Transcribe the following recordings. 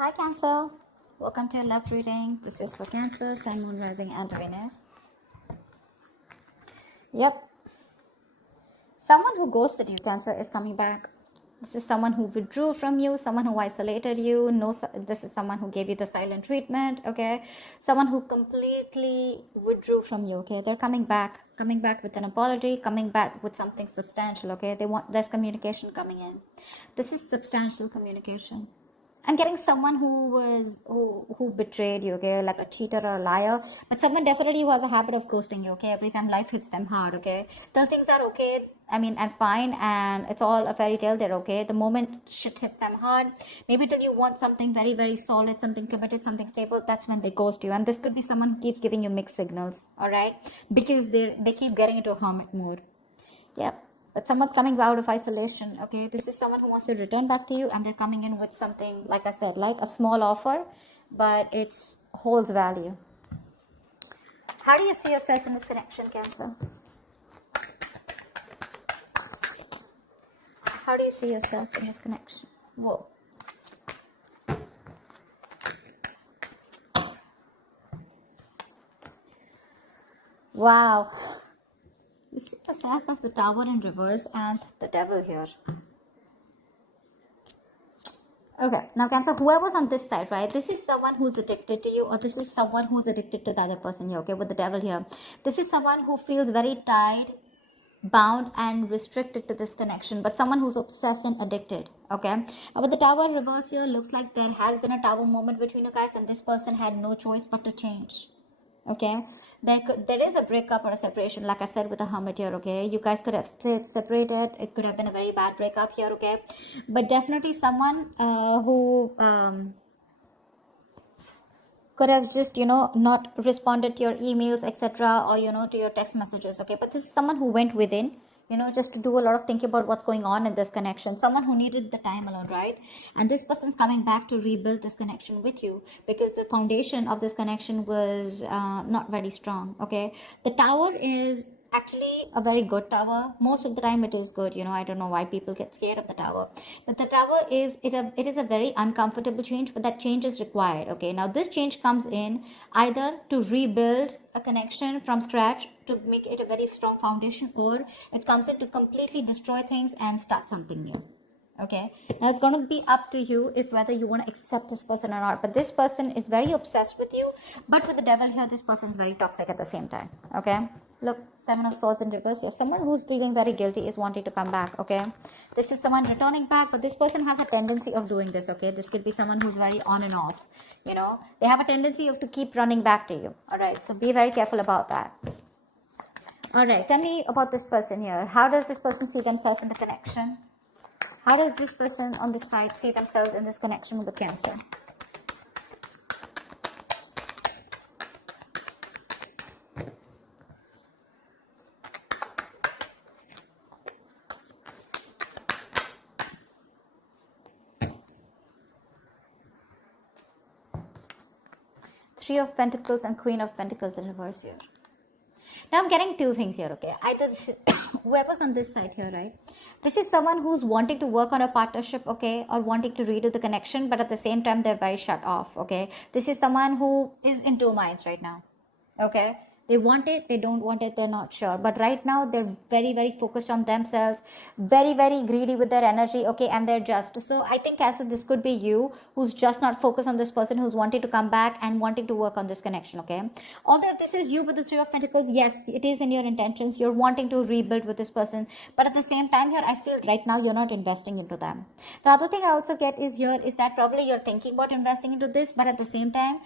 Hi Cancer, welcome to your love reading. This is for Cancer, Sun, Moon, Rising and Venus. Yep, someone who ghosted you, Cancer, is coming back. This is someone who withdrew from you, someone who isolated you. No, this is someone who gave you the silent treatment, okay? Someone who completely withdrew from you, okay? They're coming back with an apology, coming back with something substantial, okay? There's communication coming in. This is substantial communication. I'm getting someone who betrayed you, okay, like a cheater or a liar, but someone definitely who has a habit of ghosting you, okay, every time life hits them hard, okay. Till things are okay, and fine, and it's all a fairy tale, they're okay. The moment shit hits them hard, maybe till you want something very, very solid, something committed, something stable, that's when they ghost you. And this could be someone who keeps giving you mixed signals, all right, because they keep getting into a hermit mode. Yep. But someone's coming out of isolation, okay? This is someone who wants to return back to you, and they're coming in with something, like I said, like a small offer, but it holds value. How do you see yourself in this connection, Cancer? How do you see yourself in this connection? Whoa. Wow. You see yourself as the Tower in reverse and the Devil here. Okay, now Cancer, whoever's on this side, right? This is someone who's addicted to you, or this is someone who's addicted to the other person here, okay, with the Devil here. This is someone who feels very tied, bound and restricted to this connection, but someone who's obsessed and addicted, okay? With the Tower reverse here, looks like there has been a Tower moment between you guys, and this person had no choice but to change, okay? There is a breakup or a separation, like I said, with a Hermit here, okay? You guys could have separated. It could have been a very bad breakup here, okay? But definitely someone who could have just, not responded to your emails, etc., or, to your text messages, okay? But this is someone who went within, just to do a lot of thinking about what's going on in this connection. Someone who needed the time alone, right? And this person's coming back to rebuild this connection with you, because the foundation of this connection was not very strong, okay? The Tower is actually a very good tower. Most of the time it is good, I don't know why people get scared of the Tower, but the Tower is it is a very uncomfortable change, but that change is required, okay? Now this change comes in either to rebuild a connection from scratch, to make it a very strong foundation, or it comes in to completely destroy things and start something new, okay? Now it's going to be up to you if whether you want to accept this person or not. But this person is very obsessed with you, but with the Devil here, this person is very toxic at the same time, okay? Look, Seven of Swords in reverse here. Someone who's feeling very guilty is wanting to come back, okay? This is someone returning back, but this person has a tendency of doing this, okay? This could be someone who's very on and off, They have a tendency of to keep running back to you, all right? So be very careful about that. All right, tell me about this person here. How does this person see themselves in the connection? How does this person on this side see themselves in this connection with Cancer? Three of Pentacles and Queen of Pentacles in reverse here. Now I'm getting two things here, okay? Either whoever's on this side here, right? This is someone who's wanting to work on a partnership, okay? Or wanting to redo the connection, but at the same time, they're very shut off, okay? This is someone who is in two minds right now, okay? They want it, they don't want it, they're not sure. But right now, they're very, very focused on themselves, very, very greedy with their energy, okay? And they're just. So I think, Cancer, this could be you who's just not focused on this person, who's wanting to come back and wanting to work on this connection, okay? Although if this is you with the Three of Pentacles, yes, it is in your intentions. You're wanting to rebuild with this person. But at the same time here, I feel right now you're not investing into them. The other thing I also get is here is that probably you're thinking about investing into this, but at the same time,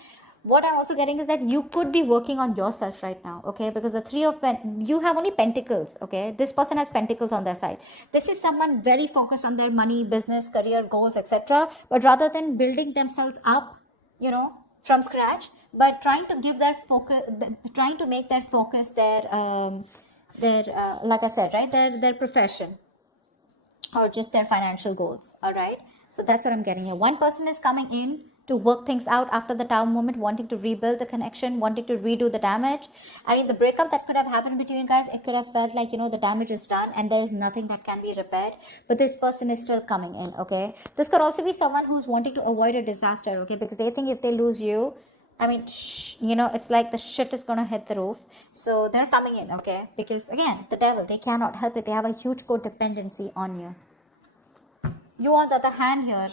what I'm also getting is that you could be working on yourself right now, okay? Because the Three of you have only Pentacles, okay? This person has Pentacles on their side. This is someone very focused on their money, business, career, goals, etc. But rather than building themselves up, from scratch, but trying to give their focus, trying to make their focus their like I said, right, their profession, or just their financial goals, all right? So that's what I'm getting here. One person is coming in to work things out after the Tower moment, wanting to rebuild the connection, wanting to redo the damage. I mean, the breakup that could have happened between you guys, it could have felt like, the damage is done and there is nothing that can be repaired. But this person is still coming in, okay? This could also be someone who's wanting to avoid a disaster, okay? Because they think if they lose you, I mean, it's like the shit is going to hit the roof. So they're coming in, okay? Because again, the devil, they cannot help it. They have a huge codependency on you. You, on the other hand here,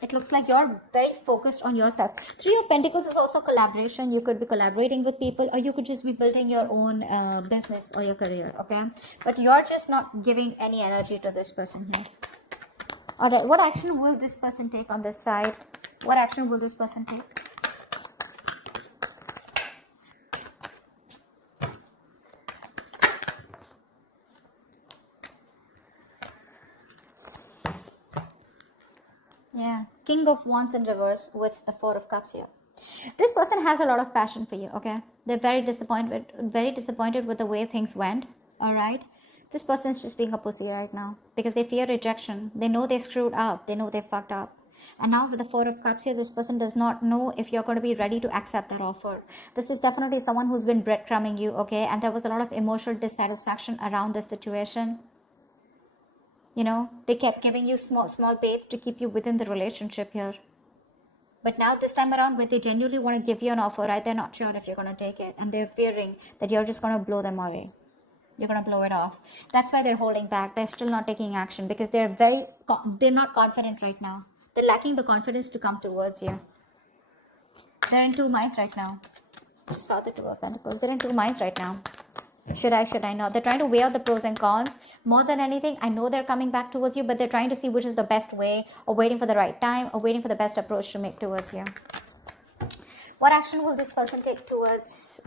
it looks like you're very focused on yourself. Three of Pentacles is also collaboration. You could be collaborating with people, or you could just be building your own business or your career, okay? But you're just not giving any energy to this person here. Alright, what action will this person take on this side? What action will this person take? Yeah, King of Wands in reverse with the Four of Cups here. This person has a lot of passion for you, okay? They're very disappointed with the way things went, all right? This person is just being a pussy right now because they fear rejection. They know they screwed up. They know they fucked up. And now with the Four of Cups here, this person does not know if you're going to be ready to accept that offer. This is definitely someone who's been breadcrumbing you, okay? And there was a lot of emotional dissatisfaction around this situation. They kept giving you small baits to keep you within the relationship here. But now this time around, when they genuinely want to give you an offer, right, they're not sure if you're going to take it. And they're fearing that you're just going to blow them away. You're going to blow it off. That's why they're holding back. They're still not taking action because they're not confident right now. They're lacking the confidence to come towards you. They're in two minds right now. I just saw the Two of Pentacles. They're in two minds right now. Should I not? They're trying to weigh out the pros and cons. More than anything, I know they're coming back towards you, but they're trying to see which is the best way, or waiting for the right time, or waiting for the best approach to make towards you. What action will this person take towards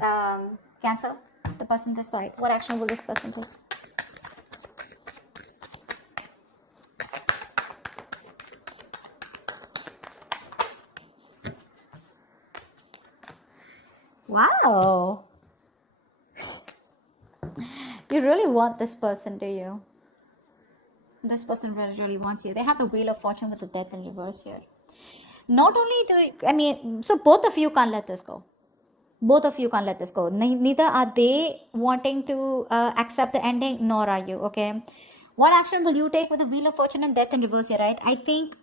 Cancer? The person this side. What action will this person take? Wow. You really want this person, do you? This person really, really wants you. They have the Wheel of Fortune with the Death in reverse here. Not only so both of you can't let this go. Both of you can't let this go. Neither are they wanting to accept the ending, nor are you, okay? What action will you take with the Wheel of Fortune and Death in reverse here, right? I think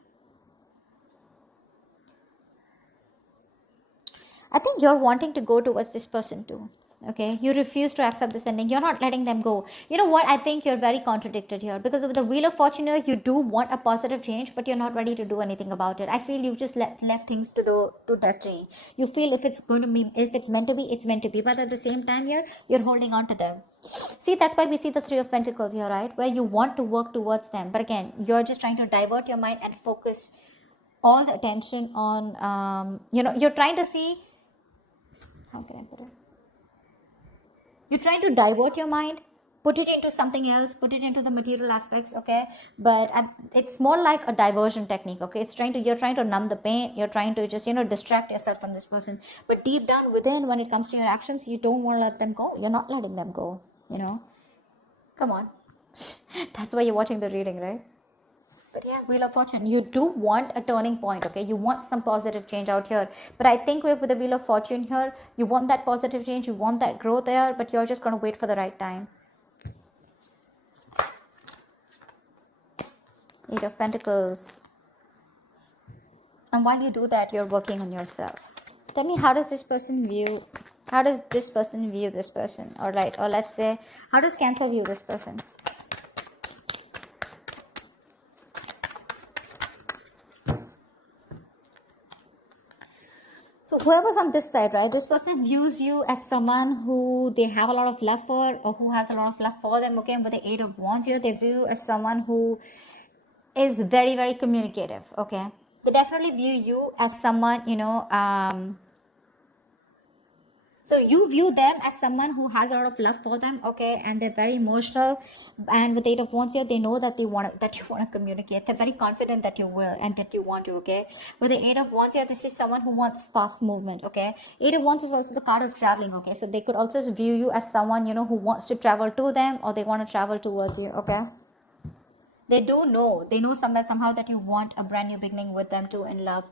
you're wanting to go towards this person too. Okay, you refuse to accept this ending. You're not letting them go. You know what? I think you're very contradicted here because with the Wheel of Fortune here, you do want a positive change, but you're not ready to do anything about it. I feel you've just left things to destiny. You feel if it's meant to be, it's meant to be. But at the same time here, you're holding on to them. See, that's why we see the Three of Pentacles here, right? Where you want to work towards them. But again, you're just trying to divert your mind and focus all the attention on, you're trying to see, how can I put it? You're trying to divert your mind, put it into something else, put it into the material aspects, okay? But it's more like a diversion technique, okay? You're trying to numb the pain. You're trying to just, distract yourself from this person. But deep down within, when it comes to your actions, you don't want to let them go. You're not letting them go, Come on. That's why you're watching the reading, right? But yeah, Wheel of Fortune, you do want a turning point, okay? You want some positive change out here. But I think with the Wheel of Fortune here, you want that positive change, you want that growth there, but you're just going to wait for the right time. Eight of Pentacles. And while you do that, you're working on yourself. Tell me, how does this person view this person? Or let's say, how does Cancer view this person? So whoever's on this side, right, this person views you as someone who they have a lot of love for, or who has a lot of love for them, okay? And with the Eight of Wands here, they view you as someone who is very, very communicative, okay? They definitely view you as someone, so you view them as someone who has a lot of love for them, okay? And they're very emotional. And with Eight of Wands here, they know that you want to communicate. They're very confident that you will and that you want to, okay? With the Eight of Wands here, this is someone who wants fast movement, okay? Eight of Wands is also the card of traveling, okay? So they could also view you as someone, who wants to travel to them, or they want to travel towards you, okay? They know somehow that you want a brand new beginning with them too in love,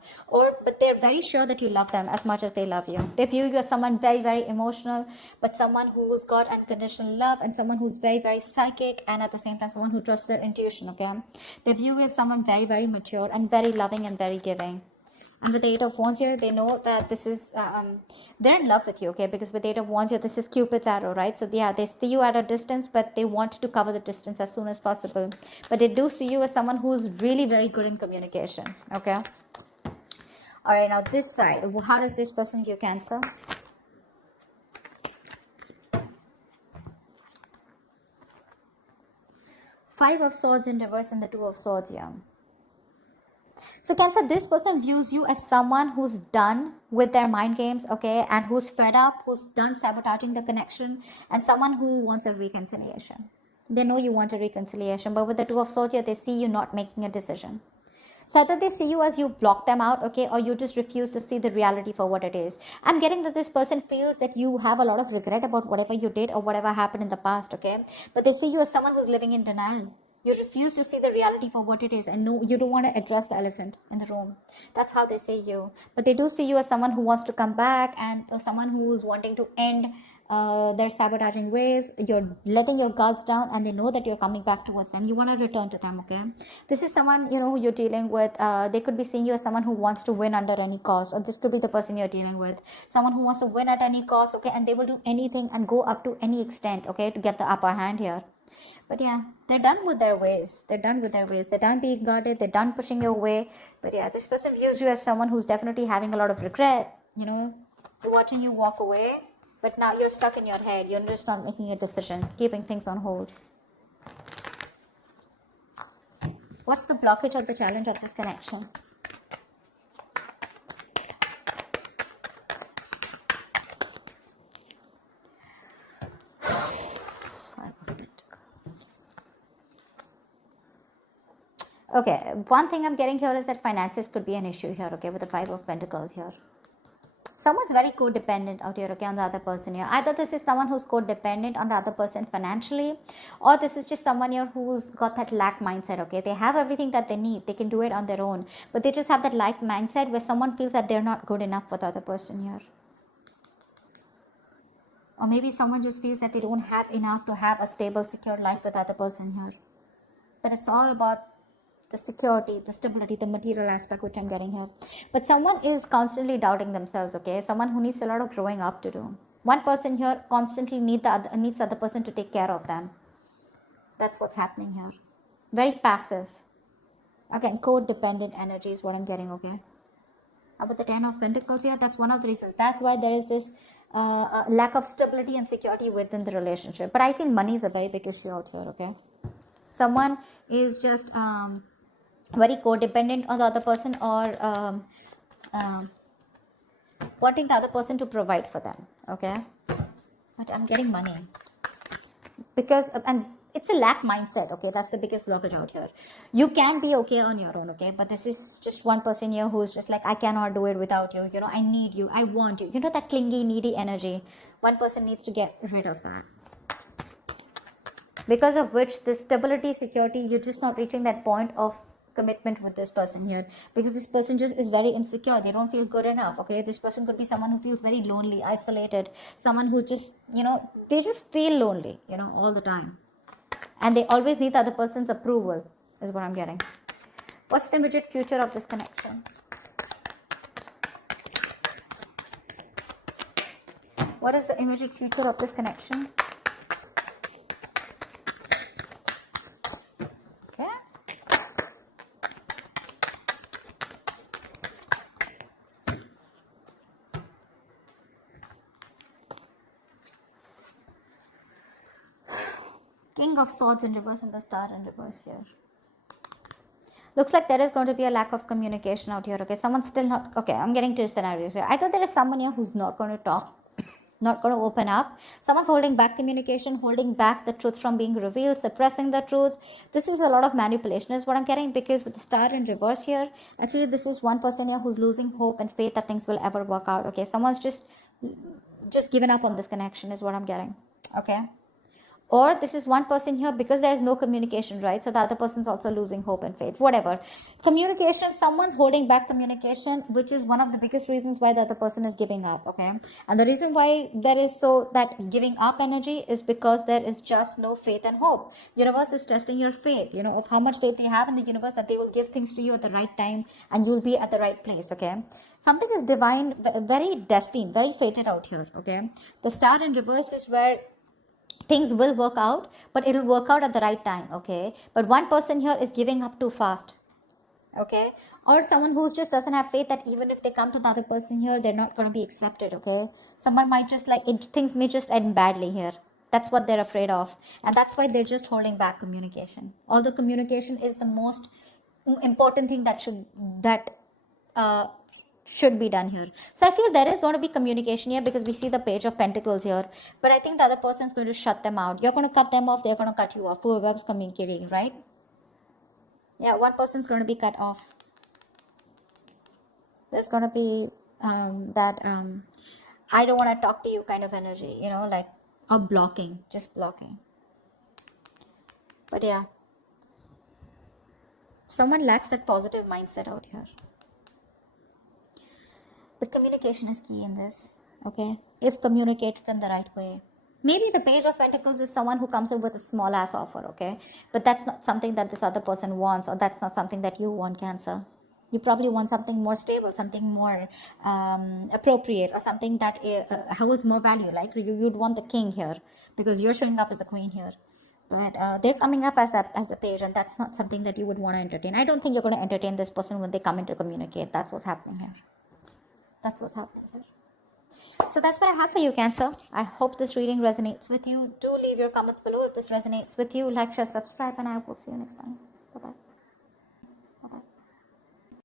but they're very sure that you love them as much as they love you. They view you as someone very, very emotional, but someone who's got unconditional love, and someone who's very, very psychic, and at the same time someone who trusts their intuition. Okay, they view you as someone very, very mature and very loving and very giving. And with the Eight of Wands here, they know that this is, they're in love with you, okay? Because with the Eight of Wands here, this is Cupid's arrow, right? So yeah, they see you at a distance, but they want to cover the distance as soon as possible. But they do see you as someone who's really very good in communication, okay? All right, now this side, how does this person view Cancer? Five of Swords in reverse and the Two of Swords here. So Cancer, this person views you as someone who's done with their mind games, okay, and who's fed up, who's done sabotaging the connection, and someone who wants a reconciliation. They know you want a reconciliation, but with the Two of Swords here, they see you not making a decision. So either they see you as you block them out, okay, or you just refuse to see the reality for what it is. I'm getting that this person feels that you have a lot of regret about whatever you did or whatever happened in the past, okay, but they see you as someone who's living in denial. You refuse to see the reality for what it is, and no, you don't want to address the elephant in the room. That's how they see you. But they do see you as someone who wants to come back, and someone who's wanting to end their sabotaging ways. You're letting your guards down, and they know that you're coming back towards them. You want to return to them, okay? This is someone, you know, who you're dealing with. They could be seeing you as someone who wants to win under any cost, or this could be the person you're dealing with. Someone who wants to win at any cost, okay? And they will do anything and go up to any extent, okay, to get the upper hand here. But yeah, they're done with their ways. They're done being guarded. They're done pushing your way. But yeah, this person views you as someone who's definitely having a lot of regret, you know, watching you walk away. But now you're stuck in your head. You're just not making a decision, keeping things on hold. What's the blockage or the challenge of this connection? Okay, one thing I'm getting here is that finances could be an issue here, okay, with the Five of Pentacles here. Someone's very codependent out here, okay, on the other person here. Either this is someone who's codependent on the other person financially, or this is just someone here who's got that lack mindset, okay. They have everything that they need. They can do it on their own. But they just have that lack mindset where someone feels that they're not good enough for the other person here. Or maybe someone just feels that they don't have enough to have a stable, secure life with the other person here. But it's all about the security, the stability, the material aspect which I'm getting here. But someone is constantly doubting themselves, okay? Someone who needs a lot of growing up to do. One person here constantly needs the other person to take care of them. That's what's happening here. Very passive. Again, codependent energy is what I'm getting, okay? About the Ten of Pentacles here, that's one of the reasons. That's why there is this lack of stability and security within the relationship. But I feel money is a very big issue out here, okay? Someone is just very codependent on the other person, or wanting the other person to provide for them, okay? But I'm getting money. Because, and it's a lack mindset, okay? That's the biggest blockage out here. You can be okay on your own, okay? But this is just one person here who's just like, I cannot do it without you. You know, I need you. I want you. You know, that clingy, needy energy. One person needs to get rid of that. Because of which this stability, security, you're just not reaching that point of commitment with this person here, because this person just is very insecure. They don't feel good enough, okay? This person could be someone who feels very lonely, isolated, someone who just, you know, they just feel lonely, you know, all the time, and they always need the other person's approval, is what I'm getting. What's the immediate future of this connection? What is the immediate future of this connection? King of Swords in reverse and the Star in reverse here. Looks like there is going to be a lack of communication out here, okay? Someone's still not, okay, I'm getting two scenarios here. Either there is someone here who's not going to talk, not going to open up. Someone's holding back communication, holding back the truth from being revealed, suppressing the truth. This is a lot of manipulation is what I'm getting, because with the Star in reverse here, I feel this is one person here who's losing hope and faith that things will ever work out, okay? Someone's just given up on this connection is what I'm getting, okay? Or this is one person here because there is no communication, right? So the other person's also losing hope and faith, whatever. Communication, someone's holding back communication, which is one of the biggest reasons why the other person is giving up, okay? And the reason why there is so that giving up energy is because there is just no faith and hope. Universe is testing your faith, you know, of how much faith you have in the universe, that they will give things to you at the right time and you'll be at the right place, okay? Something is divine, very destined, very fated out here, okay? The star in reverse is where things will work out, but it'll work out at the right time, okay? But one person here is giving up too fast, okay? Or someone who just doesn't have faith that even if they come to the other person here, they're not going to be accepted, okay? Someone might just like it, things may just end badly here. That's what they're afraid of, and that's why they're just holding back communication. Although communication is the most important thing that should be done here. So I feel there is going to be communication here because we see the Page of Pentacles here. But I think the other person is going to shut them out. You're going to cut them off. They're going to cut you off. Whoever's communicating, right? Yeah, one person's going to be cut off. There's going to be I don't want to talk to you kind of energy, you know, like a blocking, just blocking. But yeah, someone lacks that positive mindset out here. But communication is key in this, okay? If communicated in the right way. Maybe the Page of Pentacles is someone who comes in with a small ass offer, okay? But that's not something that this other person wants, or that's not something that you want, Cancer. You probably want something more stable, something more appropriate, or something that holds more value. Like you'd want the king here because you're showing up as the queen here. But they're coming up as the page, and that's not something that you would want to entertain. I don't think you're going to entertain this person when they come in to communicate. That's what's happening here. That's what's happening here. So that's what I have for you, Cancer. I hope this reading resonates with you. Do leave your comments below if this resonates with you. Like, share, subscribe, and I will see you next time. Bye-bye.